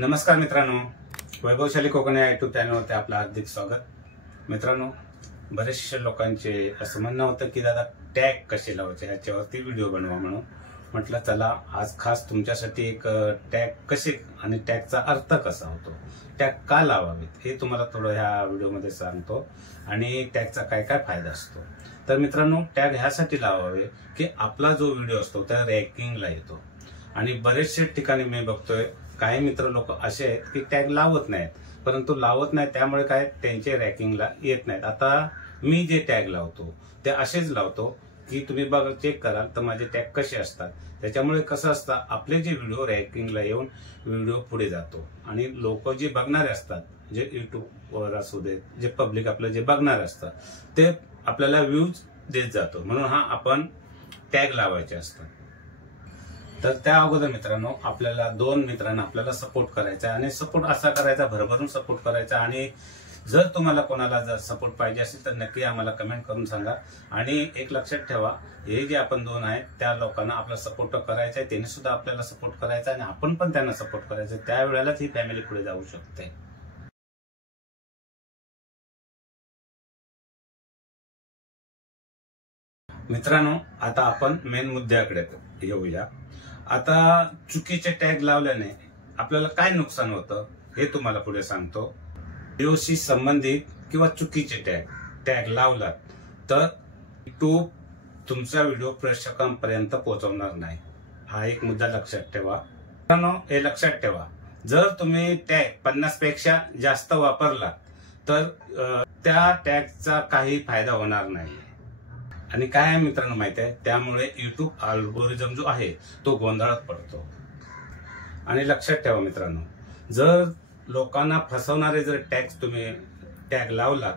नमस्कार मित्रांनो, वैभवशाली कोकण या यूट्यूब चॅनलवरती आपलं हार्दिक स्वागत। मित्रांनो, बरेचसे लोकांचे असं म्हणणं होतं की दादा टॅग कसे लावायचे ह्याच्यावरती व्हिडिओ बनवा म्हणून म्हटलं चला आज खास तुमच्यासाठी एक टॅग कसे आणि टॅगचा अर्थ कसा होतो, टॅग का लावावेत हे तुम्हाला थोडं ह्या व्हिडिओमध्ये सांगतो आणि टॅगचा काय काय फायदा असतो। तर मित्रांनो, टॅग ह्यासाठी लावावे की आपला जो व्हिडिओ असतो त्या रँकिंगला येतो आणि बरेचसे ठिकाणी मी बघतोय काही मित्र लोक असे आहेत की टॅग लावत नाहीत, परंतु लावत नाहीत त्यामुळे काय त्यांचे रँकिंगला येत नाहीत। आता मी जे टॅग लावतो ते असेच लावतो की तुम्ही बघा चेक कराल तर माझे टॅग कसे असतात। त्याच्यामुळे कसं असतं, आपले जे व्हिडिओ रँकिंगला येऊन व्हिडिओ पुढे जातो आणि लोक जे बघणारे असतात, जे युट्यूबवर असू दे, जे पब्लिक आपलं जे बघणार असतं ते आपल्याला व्ह्यूज देत जातो। म्हणून हा आपण टॅग लावायचे असतात। तर त्या अगोदर मित्रांनो, आपल्याला दोन मित्रांना आपल्याला सपोर्ट करायचा आणि सपोर्ट असा करायचा, भरभरून सपोर्ट करायचा। आणि जर तुम्हाला कोणाला जर सपोर्ट पाहिजे असेल तर नक्की आम्हाला कमेंट करून सांगा। आणि एक लक्षात ठेवा, हे जे आपण दोन आहेत त्या लोकांना आपला सपोर्ट करायचा आहे, त्यांनी सुद्धा आपल्याला सपोर्ट करायचा आणि आपण पण त्यांना सपोर्ट करायचा, त्यावेळेलाच ही फॅमिली पुढे जाऊ शकते। मित्रांनो, आता आपण मेन मुद्द्याकडे येऊया। आता चुकीचे टॅग लावल्याने आपल्याला काय नुकसान होतं हे तुम्हाला पुढे सांगतो। व्हिडिओशी संबंधित किंवा चुकीचे टॅग लावलात तर यूट्यूब तुमचा व्हिडिओ प्रेक्षकांपर्यंत पोहोचवणार नाही, हा एक मुद्दा लक्षात ठेवा। मित्रांनो, हे लक्षात ठेवा, जर तुम्ही टॅग 50 पेक्षा जास्त वापरला तर त्या टॅगचा काही फायदा होणार नाही। आणि काय आहे मित्रांनो माहिती आहे, त्यामुळे युट्यूब अल्गोरिदम जो आहे तो गोंधळात पडतो। आणि लक्षात ठेवा मित्रांनो, जर लोकांना फसवणारे जर तुम्ही टॅग लावला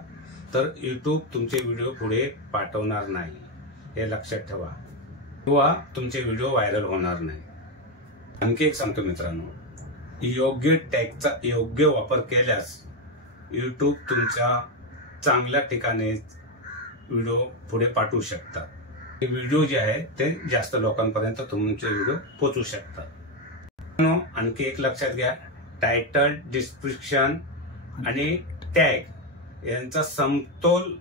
तर युट्यूब तुमचे व्हिडिओ पुढे पाठवणार नाही, हे लक्षात ठेवा, किंवा तुमचे व्हिडिओ व्हायरल होणार नाही। आणखी एक सांगतो मित्रांनो, योग्य टॅगचा योग्य वापर केल्यास युट्यूब तुमच्या चांगल्या ठिकाणी व्हिडिओ पुढे पाठवू शकतात। व्हिडिओ जे आहे ते जास्त लोकांपर्यंत तुमचे व्हिडिओ पोहोचू शकतात। आणखी एक लक्षात घ्या, टायटल, डिस्क्रिप्शन आणि टॅग यांचा समतोल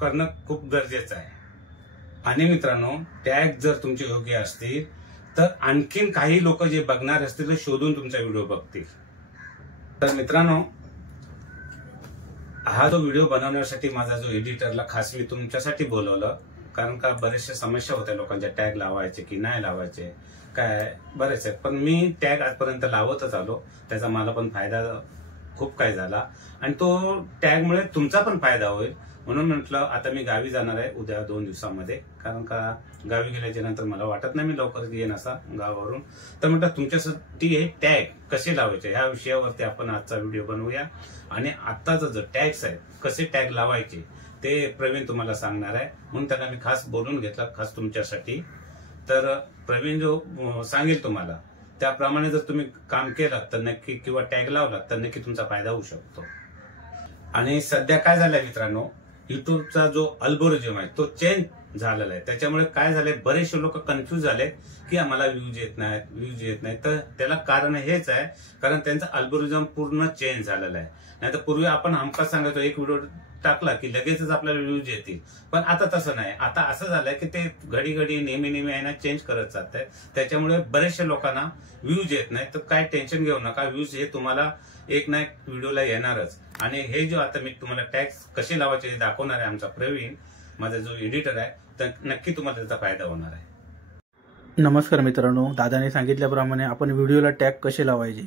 करणं खूप गरजेचं आहे। आणि मित्रांनो, टॅग जर तुमचे योग्य असतील तर आणखीन काही लोक जे बघणार असतील ते शोधून तुमचा व्हिडिओ बघतील। तर मित्रांनो, हा जो व्हिडिओ बनवण्यासाठी माझा जो एडिटरला खास मी तुमच्यासाठी बोलवलं, कारण का बरेचशा समस्या होत्या लोकांच्या, टॅग लावायचे की नाही लावायचे काय बरेच आहेत, पण मी टॅग आजपर्यंत लावतच आलो, त्याचा मला पण फायदा खूप काय झाला आणि तो टॅगमुळे तुमचा पण फायदा होईल। म्हणून म्हटलं आता मी गावी जाणार आहे उद्या 2 दिवसांमध्ये, कारण का गावी गेल्याच्या नंतर मला वाटत नाही मी लवकर येईन असा गावावरून। तर म्हटलं तुमच्यासाठी हे टॅग कसे लावायचे ह्या विषयावरती आपण आजचा व्हिडिओ बनवूया। आणि आत्ताचं जर टॅग्स आहेत कसे टॅग लावायचे ते प्रवीण तुम्हाला सांगणार आहे, म्हणून त्यांना मी खास बोलून घेतलं खास तुमच्यासाठी। तर प्रवीण जो सांगेल तुम्हाला त्याप्रमाणे जर तुम्ही काम केलं तर नक्की, किंवा टॅग लावलात तर नक्की तुमचा फायदा होऊ शकतो। आणि सध्या काय झालंय मित्रांनो, युट्यूबचा जो अल्गोरिदम आहे तो चेंज झालेला आहे। त्याच्यामुळे काय झालंय, बरेचसे लोक कन्फ्युज झाले की आम्हाला व्ह्यूज येत नाहीत, तर त्याला कारण हेच आहे, कारण त्यांचा अल्गोरिदम पूर्ण चेंज झालेला आहे। नाही तर पूर्वी आपण हमखास सांगायचो एक व्हिडिओ टाकला की लगेचच आपल्याला व्ह्यूज येतील, पण आता तसं नाही। आता असं झालंय की ते घडी घडी नेहमी आहे ना चेंज करत जात आहे, त्याच्यामुळे बरेचशा लोकांना व्ह्यूज येत नाही। तर काय टेन्शन घेऊ नका, व्ह्यूज हे तुम्हाला एक ना एक व्हिडिओला येणारच। आणि हे जो आता मी तुम्हाला टॅग्स कसे लावायचे हे दाखवणार आहे आमचा प्रवीण, माझा जो एडिटर आहे, तर नक्की तुम्हाला त्याचा फायदा होणार आहे। नमस्कार मित्रांनो, दादाने सांगितल्याप्रमाणे आपण व्हिडिओला टॅग कसे लावायचे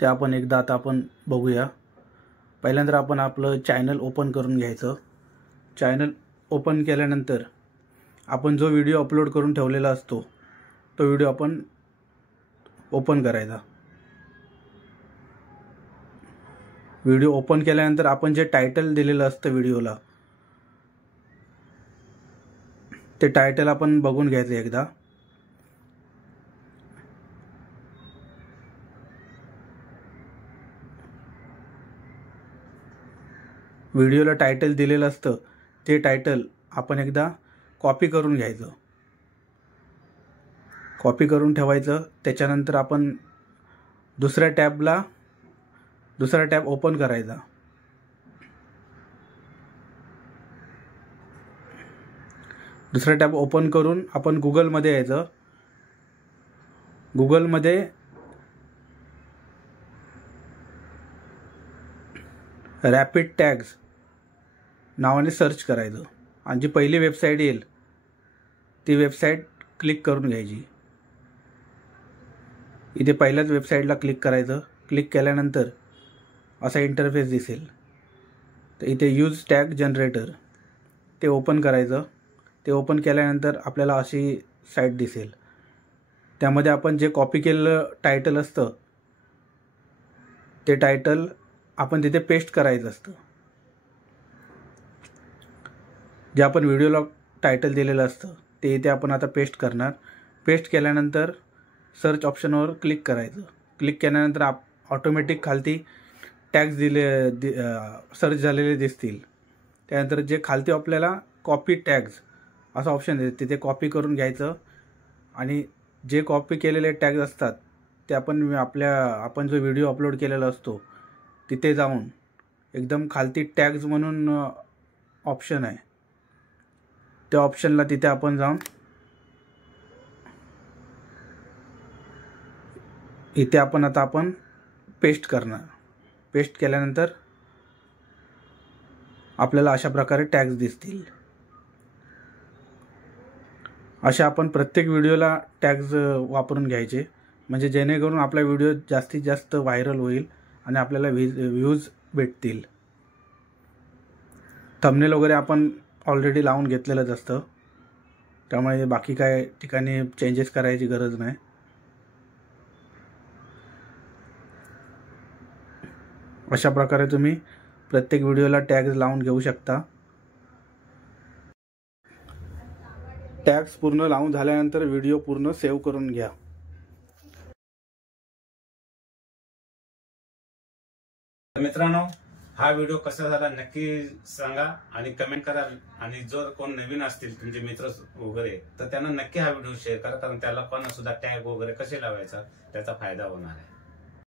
ते आपण एकदा आता आपण बघूया। पहिल्यांदा आपण आपलं चॅनल ओपन करून घ्यायचं। चॅनल ओपन केल्यानंतर आपण जो व्हिडिओ अपलोड करून ठेवलेला असतो तो व्हिडिओ आपण ओपन करायचा। व्हिडिओ ओपन केल्यानंतर आपण जे टायटल दिलेलं असतं व्हिडिओला ते टायटल आपण बघून घ्यायचं एकदा। व्हिडिओला टायटल दिलेलं असतं ते टायटल आपण एकदा कॉपी करून घ्यायचं। कॉपी करून ठेवायचं। त्याच्यानंतर आपण दुसऱ्या टॅबला दुसरा टॅब ओपन करायचा. दुसरा टॅब ओपन करून आपण गुगलमध्ये यायचं. गुगलमध्ये रॅपिड टॅग्स नावाने सर्च करायचं आणि जी पहिली वेबसाईट येईल ती वेबसाईट क्लिक करून घ्यायची. इथे पहिल्याच वेबसाईटला क्लिक करायचं. क्लिक केल्यानंतर असा इंटरफेस दिसेल. तर इथे यूज टॅग जनरेटर ते ओपन करायचं. ते ओपन केल्यानंतर आपल्याला अशी साईट दिसेल. त्यामध्ये आपण जे कॉपी केलेलं टायटल असतं ते टायटल आपण तिथे पेस्ट करायचं असतं. जे आपण व्हिडिओला टायटल दिलेलं असतं ते इथे आपण आता पेस्ट करणार. पेस्ट केल्यानंतर सर्च ऑप्शनवर क्लिक करायचं. क्लिक केल्यानंतर ऑटोमॅटिक खालती टॅग्स सर्च झालेले दिसतील. त्यानंतर जे खालती आपल्याला कॉपी टॅग्स असं ऑप्शन आहे तिथे कॉपी करून घ्यायचं आणि जे कॉपी केलेले टॅग्स असतात ते आपण जो व्हिडिओ अपलोड केलेला असतो तिथे जाऊन एकदम खालती टॅग्स म्हणून ऑप्शन आहे त्या ऑप्शनला तिथे आपण जाऊन इथे आपण पेस्ट करणार. पेस्ट केल्यानंतर आपल्याला अशा प्रकारे टॅग्स दिसतील. अशा आपण प्रत्येक व्हिडिओला टॅग्स वापरून घ्यायचे म्हणजे जेणेकरून आपला व्हिडिओ जास्तीत जास्त व्हायरल होईल आणि आपल्याला व्ह्यूज भेटतील. थंबनेल वगैरे आपण ऑलरेडी लावून घेतलेलंच असतं त्यामुळे बाकी काय ठिकाणी चेंजेस करायची गरज नाही. अशा प्रकारे तुम्ही प्रत्येक व्हिडिओला टॅग्स लावून घेऊ शकता. टॅग्स पूर्ण लावून झाल्यानंतर व्हिडिओ पूर्ण सेव्ह करून घ्या. मित्रांनो, हा व्हिडिओ कसा झाला नक्की सांगा आणि कमेंट करा. आणि जर कोण नवीन असतील तुमचे मित्र वगैरे तर त्यांना नक्की हा व्हिडिओ शेअर करा कारण त्याला पण सुद्धा टॅग वगैरे कसे लावायचा त्याचा फायदा होणार आहे.